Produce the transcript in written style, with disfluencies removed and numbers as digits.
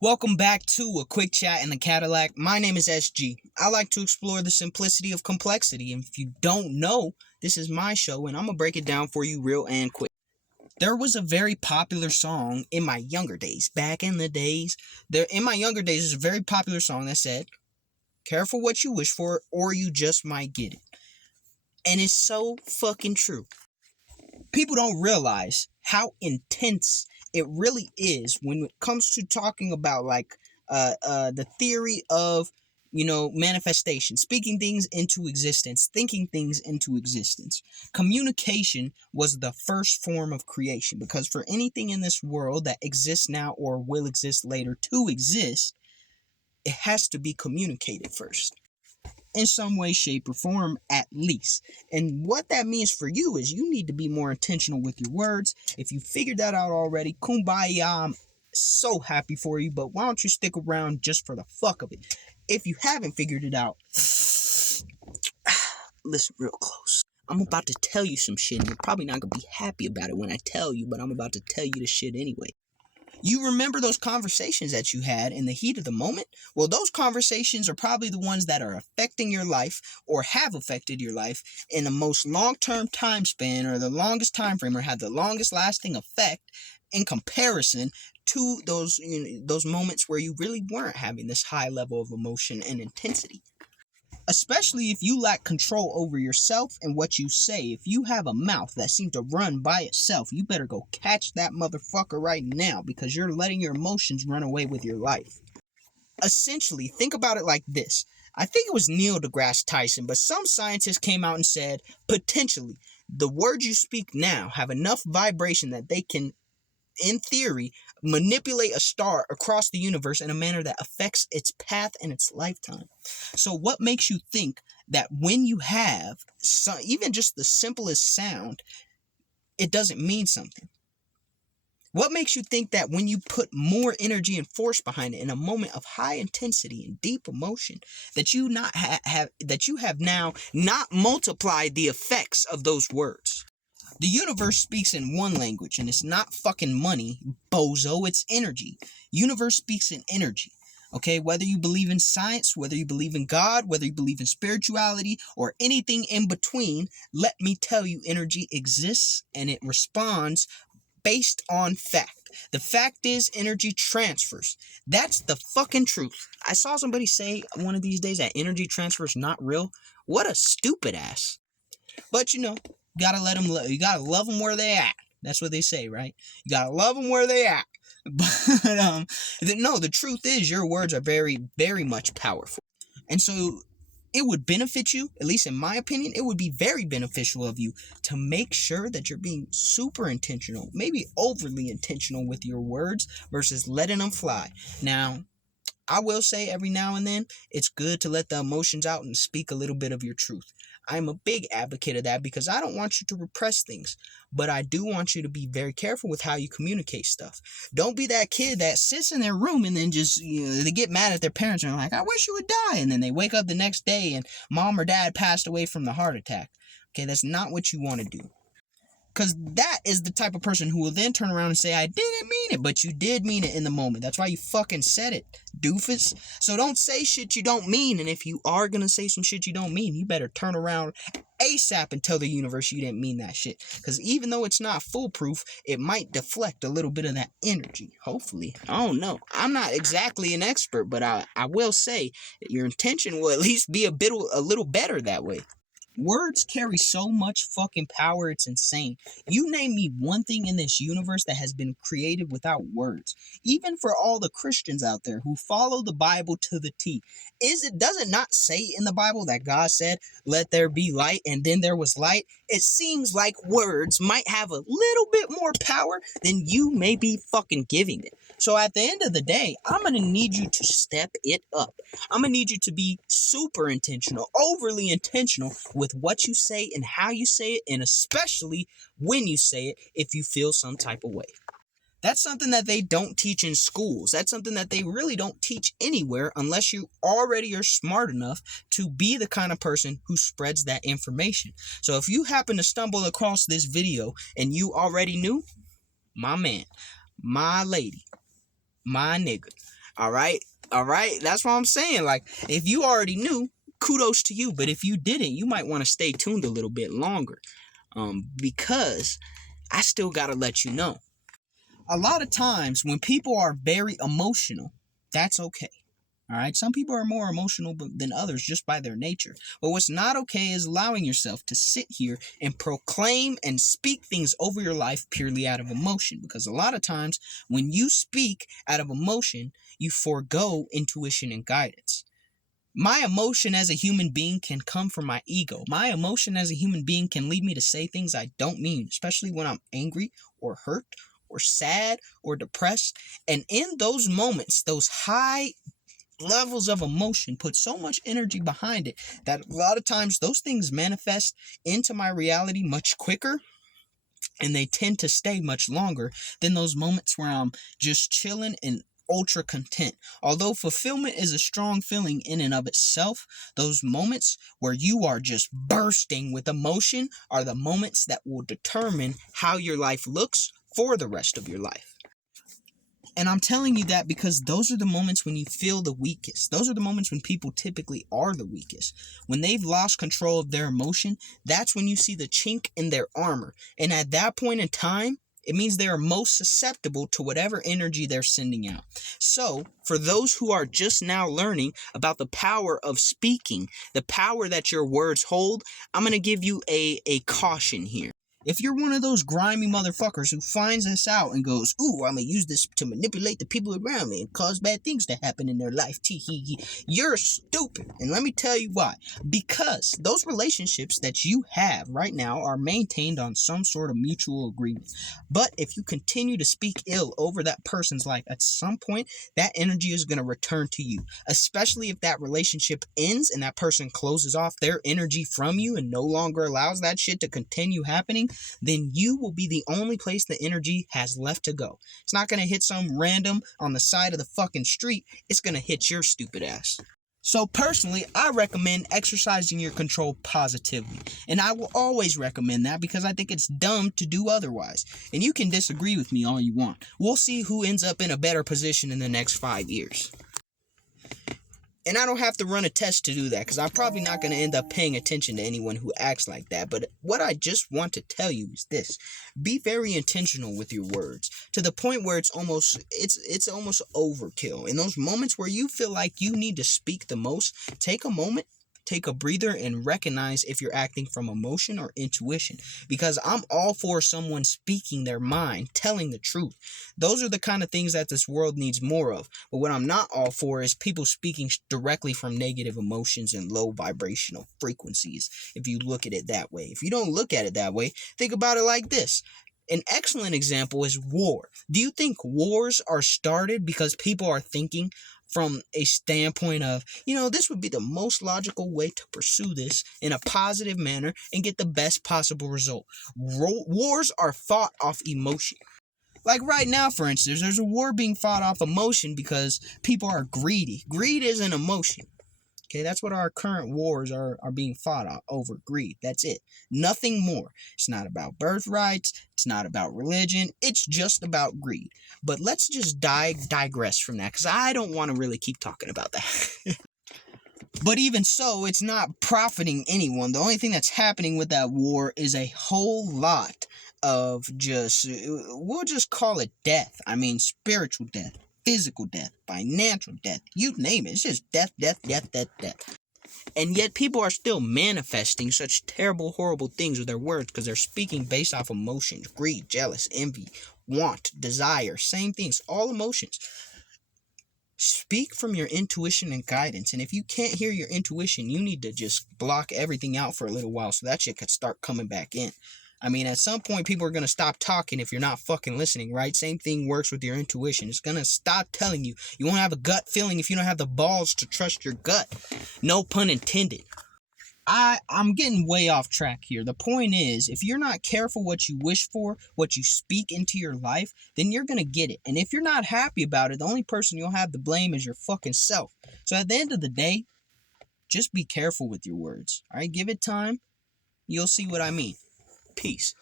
Welcome back to a quick chat in the Cadillac. My name is SG. I like to explore the simplicity of complexity. And if you don't know, this is my show and I'm going to break it down for you real and quick. There was a very popular song in my younger days, back in the days. There's a very popular song that said, "Careful what you wish for or you just might get it." And it's so fucking true. People don't realize how intense it really is when it comes to talking about the theory of manifestation, speaking things into existence, thinking things into existence. Communication was the first form of creation, because for anything in this world that exists now or will exist later to exist, it has to be communicated first, in some way, shape, or form, at least. And what that means for you is you need to be more intentional with your words. If you figured that out already, kumbaya, I'm so happy for you, but why don't you stick around just for the fuck of it? If you haven't figured it out, listen real close. I'm about to tell you some shit, and you're probably not going to be happy about it when I tell you, but I'm about to tell you the shit anyway. You remember those conversations that you had in the heat of the moment? Well, those conversations are probably the ones that are affecting your life or have affected your life in the most long-term time span, or the longest time frame, or have the longest lasting effect in comparison to those moments where you really weren't having this high level of emotion and intensity. Especially if you lack control over yourself and what you say. If you have a mouth that seems to run by itself, you better go catch that motherfucker right now, because you're letting your emotions run away with your life. Essentially, think about it like this. I think it was Neil deGrasse Tyson, but some scientists came out and said, potentially, the words you speak now have enough vibration that they can, in theory, manipulate a star across the universe in a manner that affects its path and its lifetime. So what makes you think that when you have even just the simplest sound, it doesn't mean something? What makes you think that when you put more energy and force behind it in a moment of high intensity and deep emotion, that you have now not multiplied the effects of those words? The universe speaks in one language, and it's not fucking money, bozo, it's energy. Universe speaks in energy. Okay, whether you believe in science, whether you believe in God, whether you believe in spirituality, or anything in between, let me tell you, energy exists and it responds based on fact. The fact is, energy transfers. That's the fucking truth. I saw somebody say one of these days that energy transfer is not real. What a stupid ass. But you gotta let them. You gotta love them where they at. That's what they say, right? You gotta love them where they at. But no, the truth is, your words are very, very much powerful, and so it would benefit you, at least in my opinion, it would be very beneficial of you to make sure that you're being super intentional, maybe overly intentional with your words versus letting them fly. Now, I will say every now and then, it's good to let the emotions out and speak a little bit of your truth. I'm a big advocate of that because I don't want you to repress things, but I do want you to be very careful with how you communicate stuff. Don't be that kid that sits in their room and then just, they get mad at their parents and are like, I wish you would die. And then they wake up the next day and mom or dad passed away from the heart attack. Okay, that's not what you want to do. Because that is the type of person who will then turn around and say, I didn't mean it, but you did mean it in the moment. That's why you fucking said it, doofus. So don't say shit you don't mean. And if you are going to say some shit you don't mean, you better turn around ASAP and tell the universe you didn't mean that shit. Because even though it's not foolproof, it might deflect a little bit of that energy. Hopefully. I don't know. I'm not exactly an expert, but I will say that your intention will at least be a little better that way. Words carry so much fucking power, it's insane. You name me one thing in this universe that has been created without words. Even for all the Christians out there who follow the Bible to the T. Does it not say in the Bible that God said, let there be light, and then there was light? It seems like words might have a little bit more power than you may be fucking giving it. So at the end of the day, I'm going to need you to step it up. I'm going to need you to be super intentional, overly intentional with what you say and how you say it, and especially when you say it if you feel some type of way. That's something that they don't teach in schools. That's something that they really don't teach anywhere unless you already are smart enough to be the kind of person who spreads that information. So if you happen to stumble across this video and you already knew, my man, my lady, my nigga, All right. All right. That's what I'm saying. Like, if you already knew, kudos to you. But if you didn't, you might want to stay tuned a little bit longer. Because I still got to let you know. A lot of times when people are very emotional, that's okay. All right. Some people are more emotional than others just by their nature. But what's not okay is allowing yourself to sit here and proclaim and speak things over your life purely out of emotion. Because a lot of times when you speak out of emotion, you forego intuition and guidance. My emotion as a human being can come from my ego. My emotion as a human being can lead me to say things I don't mean, especially when I'm angry or hurt or sad or depressed. And in those moments, those high levels of emotion put so much energy behind it that a lot of times those things manifest into my reality much quicker, and they tend to stay much longer than those moments where I'm just chilling and ultra content. Although fulfillment is a strong feeling in and of itself, those moments where you are just bursting with emotion are the moments that will determine how your life looks for the rest of your life. And I'm telling you that because those are the moments when you feel the weakest. Those are the moments when people typically are the weakest. When they've lost control of their emotion, that's when you see the chink in their armor. And at that point in time, it means they are most susceptible to whatever energy they're sending out. So, for those who are just now learning about the power of speaking, the power that your words hold, I'm going to give you a caution here. If you're one of those grimy motherfuckers who finds this out and goes, ooh, I'm going to use this to manipulate the people around me and cause bad things to happen in their life, you're stupid. And let me tell you why. Because those relationships that you have right now are maintained on some sort of mutual agreement. But if you continue to speak ill over that person's life, at some point, that energy is going to return to you. Especially if that relationship ends and that person closes off their energy from you and no longer allows that shit to continue happening, then you will be the only place the energy has left to go. It's not going to hit some random on the side of the fucking street. It's going to hit your stupid ass. So personally, I recommend exercising your control positively. And I will always recommend that because I think it's dumb to do otherwise. And you can disagree with me all you want. We'll see who ends up in a better position in the next 5 years. And I don't have to run a test to do that because I'm probably not going to end up paying attention to anyone who acts like that. But what I just want to tell you is this. Be very intentional with your words to the point where it's almost overkill. In those moments where you feel like you need to speak the most, take a moment. Take a breather and recognize if you're acting from emotion or intuition. Because I'm all for someone speaking their mind, telling the truth. Those are the kind of things that this world needs more of. But what I'm not all for is people speaking directly from negative emotions and low vibrational frequencies, if you look at it that way. If you don't look at it that way, think about it like this. An excellent example is war. Do you think wars are started because people are thinking from a standpoint of, this would be the most logical way to pursue this in a positive manner and get the best possible result? Wars are fought off emotion. Like right now, for instance, there's a war being fought off emotion because people are greedy. Greed is an emotion. Okay, that's what our current wars are being fought over, greed. That's it. Nothing more. It's not about birthrights. It's not about religion. It's just about greed. But let's just digress from that because I don't want to really keep talking about that. But even so, it's not profiting anyone. The only thing that's happening with that war is a whole lot of we'll just call it death. I mean, spiritual death. Physical death, financial death, you name it. It's just death. And yet people are still manifesting such terrible, horrible things with their words because they're speaking based off emotions, greed, jealous, envy, want, desire, same things, all emotions. Speak from your intuition and guidance. And if you can't hear your intuition, you need to just block everything out for a little while so that shit could start coming back in. I mean, at some point, people are going to stop talking if you're not fucking listening, right? Same thing works with your intuition. It's going to stop telling you. You won't have a gut feeling if you don't have the balls to trust your gut. No pun intended. I'm getting way off track here. The point is, if you're not careful what you wish for, what you speak into your life, then you're going to get it. And if you're not happy about it, the only person you'll have to blame is your fucking self. So at the end of the day, just be careful with your words. All right, give it time. You'll see what I mean. Peace.